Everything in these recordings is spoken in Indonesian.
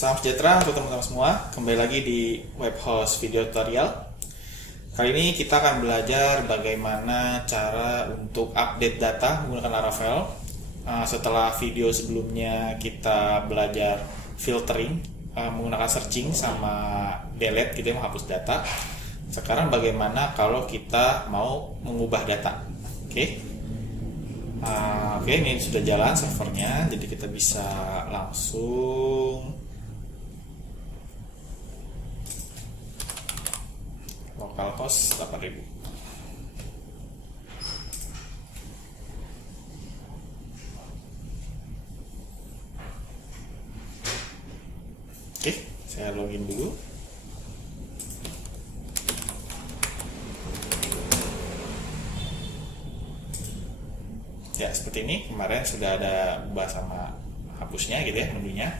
salam sejahtera untuk teman-teman semua. Kembali lagi di Webhost Video Tutorial. Kali ini kita akan belajar bagaimana cara untuk update data menggunakan Laravel. Setelah video sebelumnya kita belajar filtering menggunakan searching sama delete gitu ya, menghapus data. Sekarang bagaimana kalau kita mau mengubah data? Oke, ini sudah jalan servernya, jadi kita bisa langsung localhost 8000. Oke, saya login dulu. Ya, seperti ini. Kemarin sudah ada ubah sama hapusnya gitu ya menunya.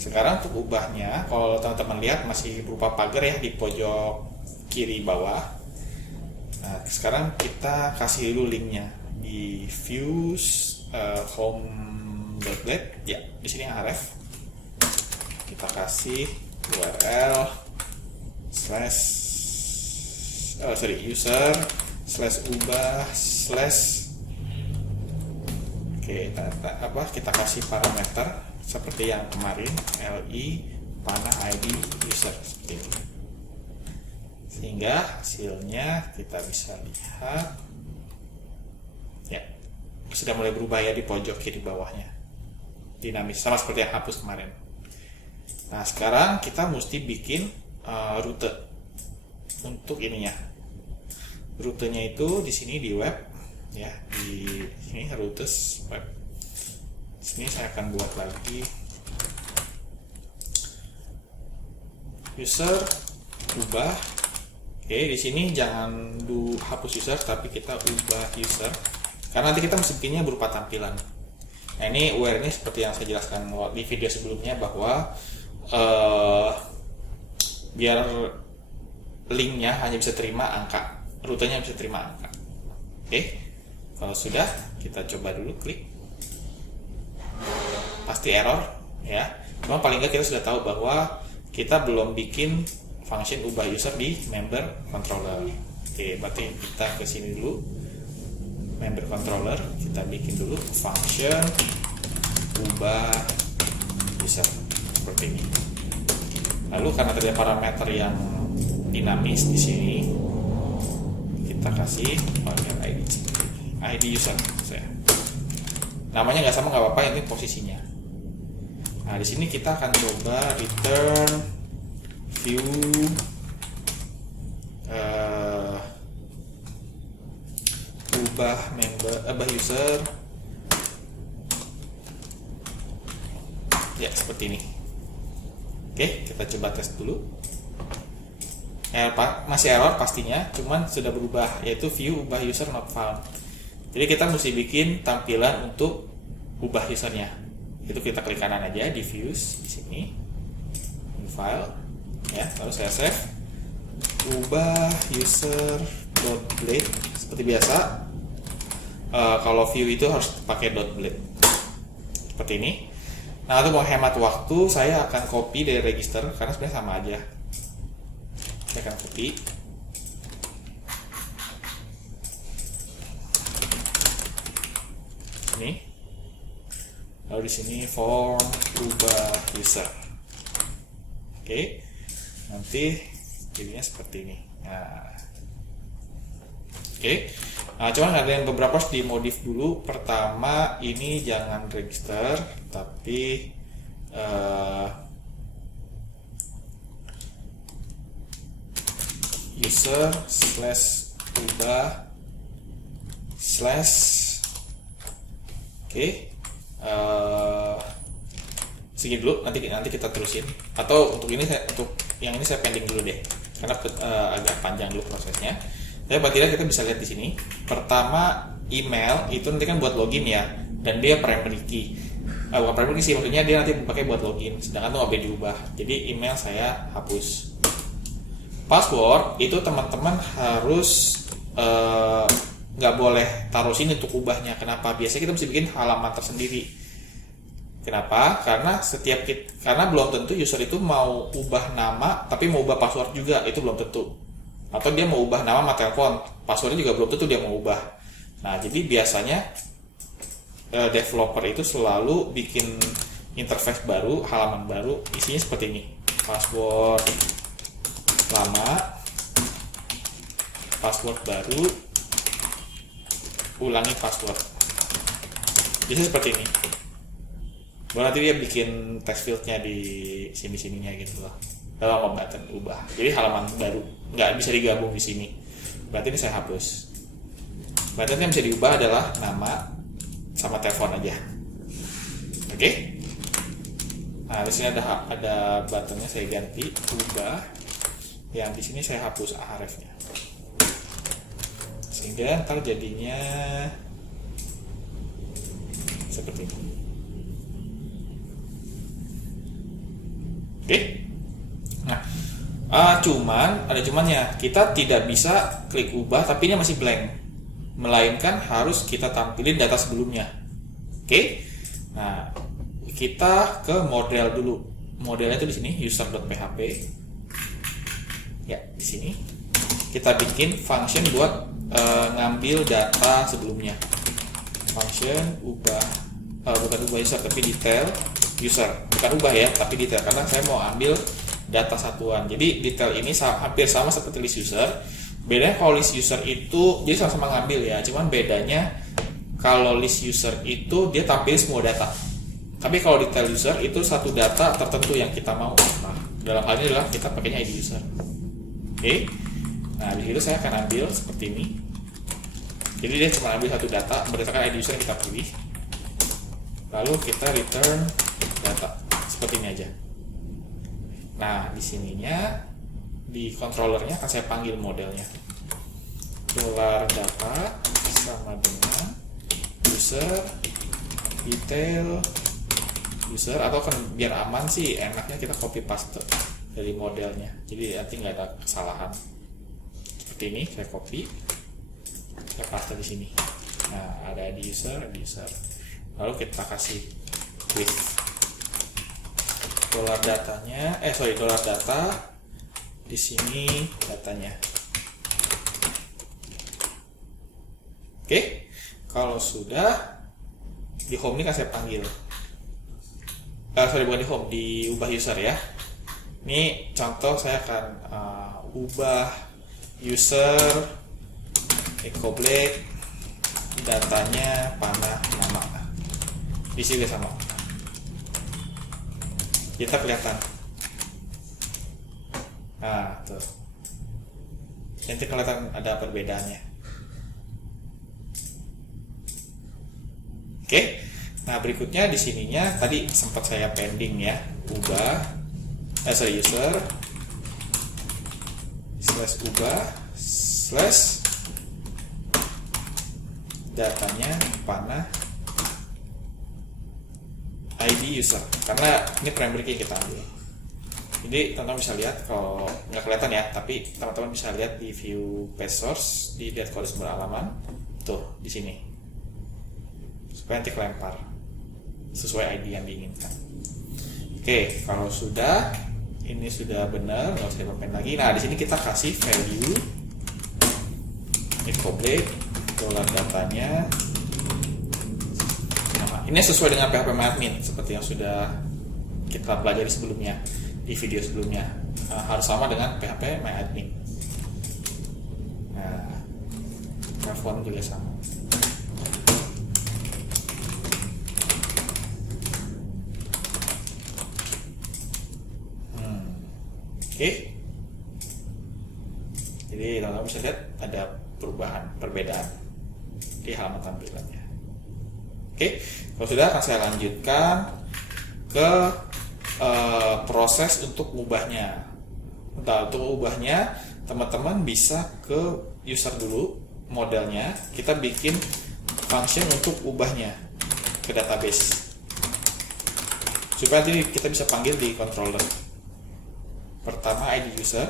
Sekarang untuk ubahnya, kalau teman-teman lihat masih berupa pagar ya di pojok kiri bawah. Nah, sekarang kita kasih dulu linknya di views home.blade. Ya, di sini href. Kita kasih URL user/ubah/ kita kasih parameter seperti yang kemarin, li panah id user seperti ini, sehingga hasilnya kita bisa lihat ya sudah mulai berubah ya di pojok kiri bawahnya, dinamis sama seperti yang hapus kemarin. Nah, sekarang kita mesti bikin rute untuk ininya. Rutenya itu di sini di web ya, di sini routes web. Sini saya akan buat lagi user ubah. Oke, di sini jangan hapus user tapi kita ubah user karena nanti kita mesti bikinnya berupa tampilan. Nah, ini aware-nya seperti yang saya jelaskan di video sebelumnya bahwa biar linknya hanya bisa terima angka, rutenya bisa terima angka. Oke. Kalau sudah, kita coba dulu klik. Pasti error ya. Cuma paling nggak kita sudah tahu bahwa kita belum bikin function ubah user di member controller. Oke, berarti kita ke sini dulu. Member controller, kita bikin dulu function ubah user seperti ini. Lalu karena terdapat parameter yang dinamis di sini, kita kasih variabel ID user saya. Namanya nggak sama nggak apa-apa, yang penting posisinya. Nah, di sini kita akan coba return view ubah user ya seperti ini. Oke, kita coba tes dulu. Masih error pastinya, cuman sudah berubah, yaitu view ubah user not found. Jadi kita mesti bikin tampilan untuk ubah usernya. Itu kita klik kanan aja di views di sini, new file, ya. Lalu saya save. Ubah user.blade seperti biasa. Kalau view itu harus pakai .blade seperti ini. Nah, untuk menghemat waktu, saya akan copy dari register karena sebenarnya sama aja. Saya akan copy. Ini. Lalu di sini form ubah user. Oke. Nanti jadinya seperti ini. Nah. Oke. Nah, cuman ada yang beberapa harus dimodif dulu. Pertama, ini jangan register tapi user/ubah/ segini dulu, nanti kita terusin. Atau untuk yang ini saya pending dulu deh karena agak panjang dulu prosesnya. Tapi paling tidak kita bisa lihat di sini. Pertama, email itu nanti kan buat login ya, dan dia primary key. Bukan primary key sih, maksudnya dia nanti dipakai buat login, sedangkan itu nggak boleh diubah. Jadi email saya hapus. Password itu teman-teman harus nggak boleh taruh sini untuk ubahnya. Kenapa? Biasanya kita mesti bikin halaman tersendiri. Kenapa? Karena belum tentu user itu mau ubah nama tapi mau ubah password juga, itu belum tentu. Atau dia mau ubah nama sama telepon, passwordnya juga belum tentu dia mau ubah. Nah, jadi biasanya developer itu selalu bikin interface baru, halaman baru, isinya seperti ini. Password lama, password baru, ulangi password. Biasanya seperti ini. Baru nanti dia bikin text fieldnya di sini-sininya gitu loh. Dalam button ubah. Jadi halaman baru, nggak bisa digabung di sini. Berarti ini saya hapus. Button yang bisa diubah adalah nama sama telepon aja. Oke? Nah, di sini ada buttonnya saya ganti ubah. Yang di sini saya hapus href-nya. Sehingga ntar jadinya seperti ini. Oke? Nah, cuman ada cumannya. Kita tidak bisa klik ubah tapi ini masih blank. Melainkan harus kita tampilin data sebelumnya. Oke? Nah, kita ke model dulu. Modelnya itu di sini user.php. Ya, di sini kita bikin function buat ngambil data sebelumnya. Function ubah bukan ubah user tapi detail user, bukan ubah ya tapi detail, karena saya mau ambil data satuan. Jadi detail ini hampir sama seperti list user. Bedanya kalau list user itu jadi sama-sama ngambil ya, cuman bedanya kalau list user itu dia tampil semua data, tapi kalau detail user itu satu data tertentu yang kita mau. Nah, dalam hal ini adalah kita pakainya ID user. Oke. Nah, di situ saya akan ambil seperti ini. Jadi dia cuma ambil satu data berdasarkan ID user yang kita pilih. Lalu kita return data seperti ini aja. Nah, di sininya di controllernya akan saya panggil modelnya. $data sama dengan user detail user, atau kan biar aman sih enaknya kita copy paste dari modelnya. Jadi nanti nggak ada kesalahan. Seperti ini saya copy, saya paste di sini. Nah, ada ID user. Lalu kita kasih with $data di sini datanya. Oke, kalau sudah di home ini kan saya panggil. Bukan di home, di ubah user ya. Ini contoh saya akan ubah user echo black, datanya panah nama. Di sini sama. Kita kelihatan. Nah, tuh. Nanti kelihatan ada perbedaannya. Oke. Nah, berikutnya di sininya tadi sempat saya pending ya. Ubah user /ubah/ datanya panah ID user, karena ini primary key yang kita ambil. Jadi teman-teman bisa lihat, kalau nggak kelihatan ya, tapi teman-teman bisa lihat di view page source di lihat kode sumber halaman tuh di sini, supaya nanti kelempar sesuai ID yang diinginkan. Oke, kalau sudah ini sudah benar, nggak usah dipakai lagi. Nah, di sini kita kasih value echo black $datanya. Ini sesuai dengan PHP MyAdmin seperti yang sudah kita pelajari sebelumnya di video sebelumnya. Harus sama dengan PHP MyAdmin. Nah, font juga sama. Oke. Jadi teman-teman bisa lihat ada perbedaan di halaman tampilannya. Oke, kalau sudah akan saya lanjutkan ke proses untuk ubahnya. Untuk ubahnya, teman-teman bisa ke user dulu, modelnya. Kita bikin function untuk ubahnya ke database, supaya nanti kita bisa panggil di controller. Pertama ID user,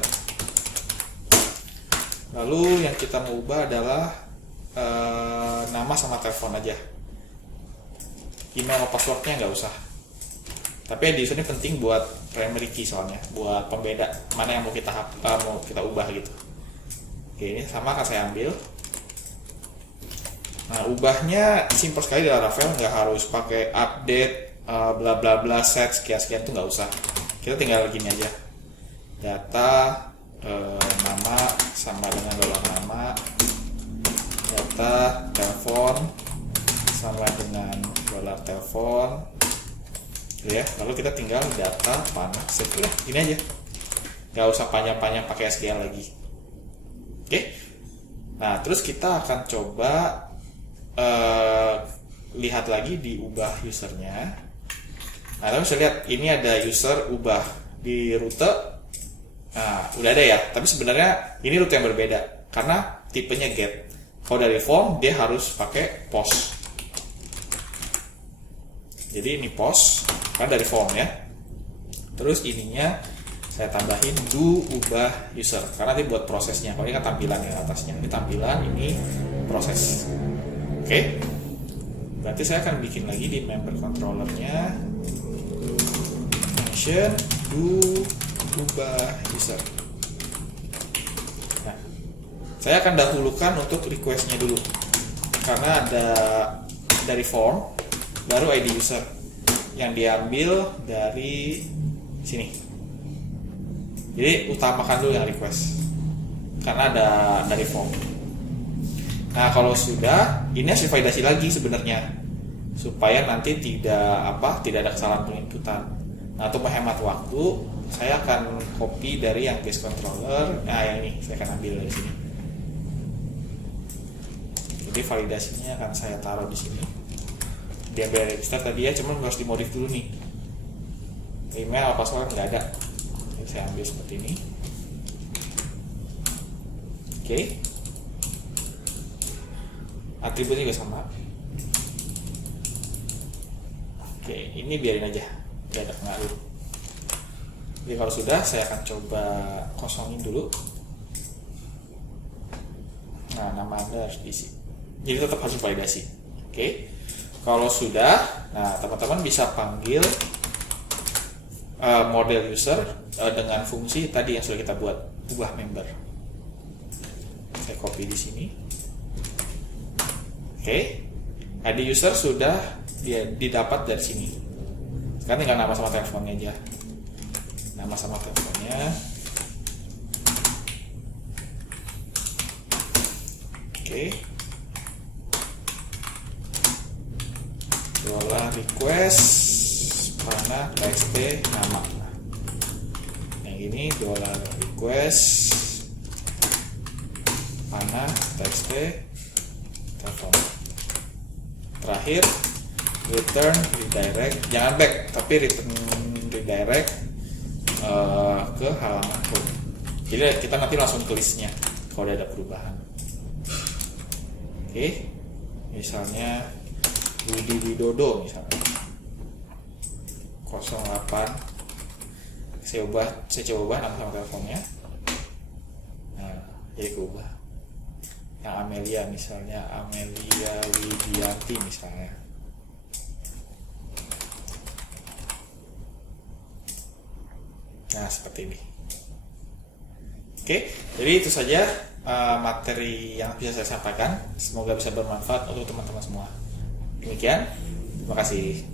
lalu yang kita mau ubah adalah nama sama telepon aja. Email atau passwordnya nggak usah. Tapi ID user ini penting buat primary key soalnya, buat pembeda mana yang mau kita ubah gitu. Oke, ini sama akan saya ambil. Nah, ubahnya simpel sekali di Laravel, nggak harus pakai update, bla bla bla, set sekian tuh nggak usah. Kita tinggal gini aja, data nama sama dengan $nama, data telepon sama dengan $telepon, ya. Lalu kita tinggal data panah, save, ya gini aja, nggak usah panjang-panjang pakai SQL lagi. Oke. Nah, terus kita akan coba lihat lagi di ubah usernya. Nah, kita bisa lihat ini ada user ubah di rute. Nah, udah ada ya. Tapi sebenarnya ini rute yang berbeda karena tipenya get. Kalau dari form dia harus pakai post. Jadi ini post kan dari form ya. Terus ininya saya tambahin do ubah user karena nanti buat prosesnya. Kalau ini kan tampilan yang atasnya. Ini tampilan, ini proses. Oke. Berarti saya akan bikin lagi di member controllernya function do ubah user. Nah, saya akan dahulukan untuk requestnya dulu karena ada dari form baru ID user yang diambil dari sini. Jadi utamakan dulu yang request karena ada dari form. Nah, kalau sudah, ini harus divalidasi lagi sebenarnya supaya nanti tidak ada kesalahan penginputan. Nah, untuk menghemat waktu, saya akan copy dari yang base controller. Nah, yang ini saya akan ambil dari sini. Jadi validasinya akan saya taruh di sini. Dia register tadi ya, cuman harus dimodif dulu nih. Email apa password nggak ada. Jadi saya ambil seperti ini. Oke. Atributnya juga sama. Oke, ini biarin aja, tidak ada pengaruh. Jadi kalau sudah, saya akan coba kosongin dulu. Nah, nama Anda harus diisi. Jadi tetap harus validasi. Oke, kalau sudah, nah teman-teman bisa panggil model user dengan fungsi tadi yang sudah kita buat, ubah member. Saya copy di sini. Oke, ID user sudah didapat dari sini. Sekarang tinggal nama sama teleponnya aja. Nama sama teleponnya. Oke. $request mana txt nama. Yang ini $request mana txt telepon. Terakhir return redirect, jangan back tapi return redirect ke halaman home. Jadi kita nanti langsung ke listnya kalau ada perubahan. Oke, misalnya Budi Widodo misalnya 08. Saya coba ubah nama sama teleponnya. Nah, jadi keubah. Yang Amelia misalnya Amelia Widianti misalnya. Nah, seperti ini. Oke, jadi itu saja materi yang bisa saya sampaikan. Semoga bisa bermanfaat untuk teman-teman semua. Demikian, terima kasih.